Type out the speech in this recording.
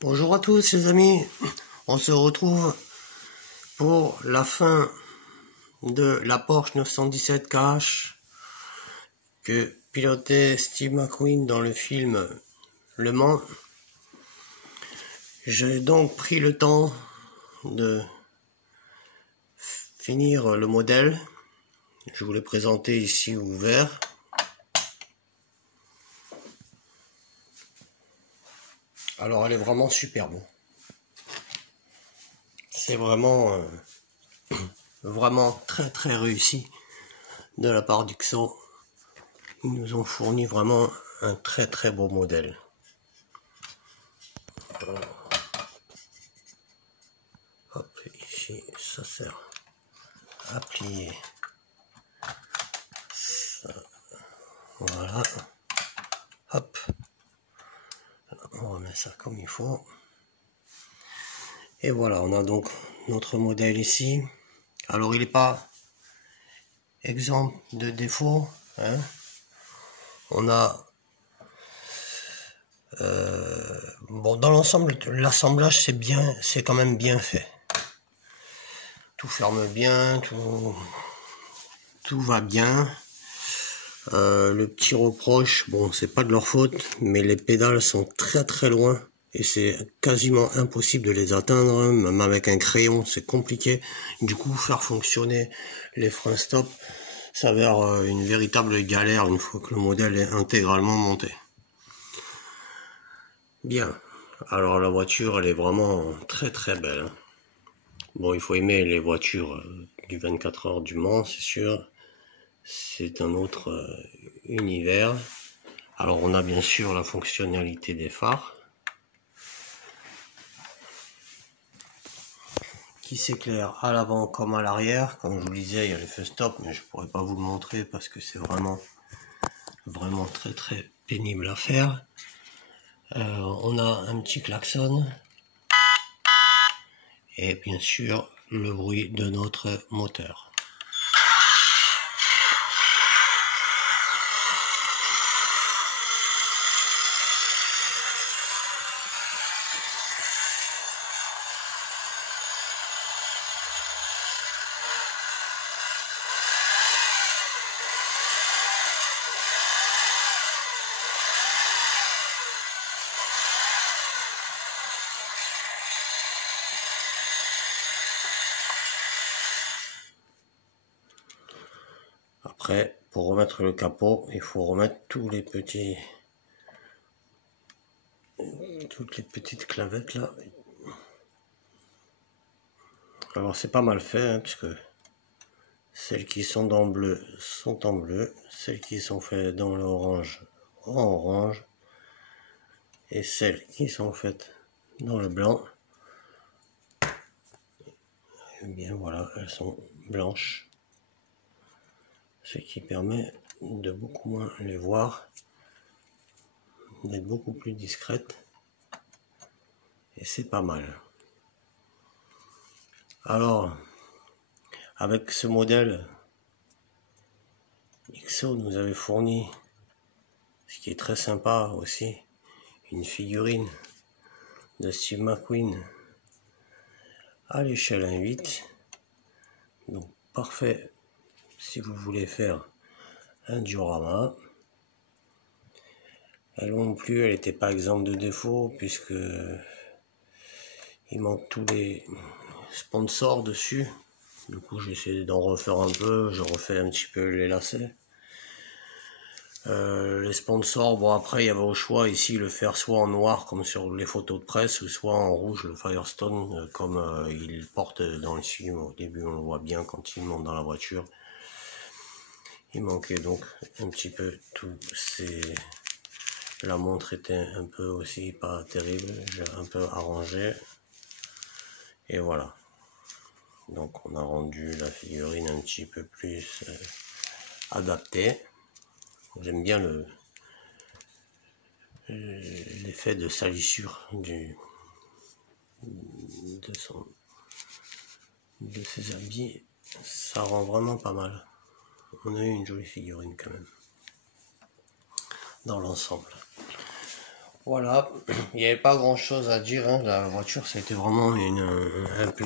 Bonjour à tous les amis, on se retrouve pour la fin de la Porsche 917 KH que pilotait Steve McQueen dans le film Le Mans. J'ai donc pris le temps de finir le modèle. Je vous l'ai présenté ici ouvert. Alors elle est vraiment superbe. C'est vraiment très réussi de la part d'XO. Ils nous ont fourni vraiment un très beau modèle. Hop, ici ça sert à plier. Ça, voilà. Hop. On remet ça comme il faut. Et voilà, on a donc notre modèle ici. Alors il n'est pas exempt de défauts, hein. On a bon, dans l'ensemble, l'assemblage c'est quand même bien fait. Tout ferme bien, tout va bien. Le petit reproche, bon, c'est pas de leur faute, mais les pédales sont très loin et c'est quasiment impossible de les atteindre, même avec un crayon, c'est compliqué. Du coup, faire fonctionner les freins stop s'avère une véritable galère une fois que le modèle est intégralement monté. Bien, alors la voiture, elle est vraiment très belle. Bon, il faut aimer les voitures du 24 heures du Mans, c'est sûr. C'est un autre univers. Alors on a bien sûr la fonctionnalité des phares qui s'éclairent à l'avant comme à l'arrière. Comme je vous le disais, il y a l'effet stop, mais je pourrais pas vous le montrer parce que c'est vraiment très pénible à faire. On a un petit klaxon et bien sûr le bruit de notre moteur. Après, pour remettre le capot, il faut remettre toutes les petites clavettes là. Alors c'est pas mal fait, hein, puisque celles qui sont dans le bleu sont en bleu, celles qui sont faites dans l'orange en orange, et celles qui sont faites dans le blanc, et bien voilà, elles sont blanches, ce qui permet de beaucoup moins les voir, d'être beaucoup plus discrètes, et c'est pas mal. Alors, avec ce modèle, XO nous avait fourni, ce qui est très sympa aussi, une figurine de Steve McQueen à l'échelle 1/8. Donc parfait si vous voulez faire un diorama. Elle non plus, elle n'était pas exempte de défauts puisque il manque tous les sponsors dessus. Du coup j'ai essayé d'en refaire un peu, je refais un petit peu les lacets. Les sponsors, bon après il y avait au choix ici le faire soit en noir comme sur les photos de presse, ou soit en rouge le Firestone comme il porte dans le film. Au début on le voit bien quand il monte dans la voiture. Il manquait donc un petit peu tout ces... La montre était un peu aussi pas terrible, j'ai un peu arrangé. Et voilà. Donc on a rendu la figurine un petit peu plus adaptée. J'aime bien l'effet de salissure de ses habits. Ça rend vraiment pas mal. On a eu une jolie figurine quand même dans l'ensemble. Voilà, il n'y avait pas grand chose à dire, hein. La voiture, c'était vraiment un plaisir.